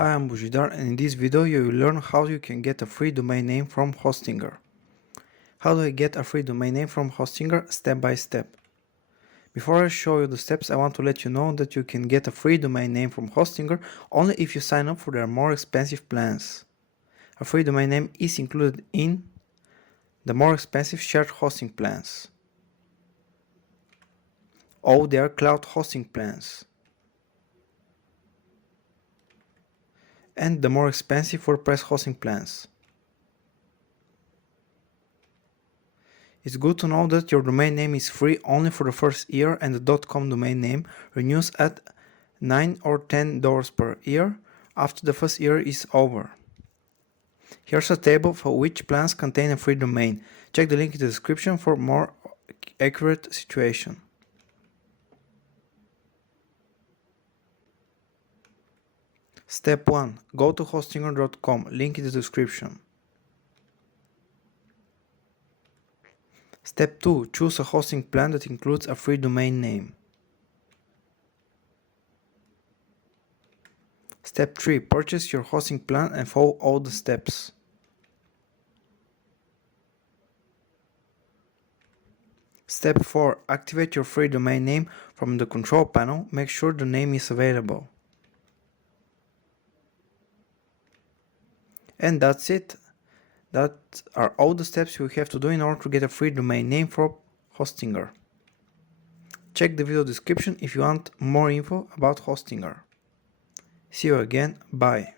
Hi, I'm Bujidar, and in this video you will learn how you can get a free domain name from Hostinger. How do I get a free domain name from Hostinger? Step by step. Before I show you the steps, I want to let you know that you can get a free domain name from Hostinger only if you sign up for their more expensive plans. A free domain name is included in the more expensive shared hosting plans. Or they are cloud hosting plans. And the more expensive WordPress hosting plans. It's good to know that your domain name is free only for the first year, and the .com domain name renews at $9 or $10 per year after the first year is over. Here's a table for which plans contain a free domain. Check the link in the description for more accurate situation. Step 1. Go to hostinger.com, link in the description. Step 2. Choose a hosting plan that includes a free domain name. Step 3. Purchase your hosting plan and follow all the steps. Step 4. Activate your free domain name from the control panel. Make sure the name is available. And that's it. That are all the steps you have to do in order to get a free domain name from Hostinger. Check the video description if you want more info about Hostinger. See you again. Bye.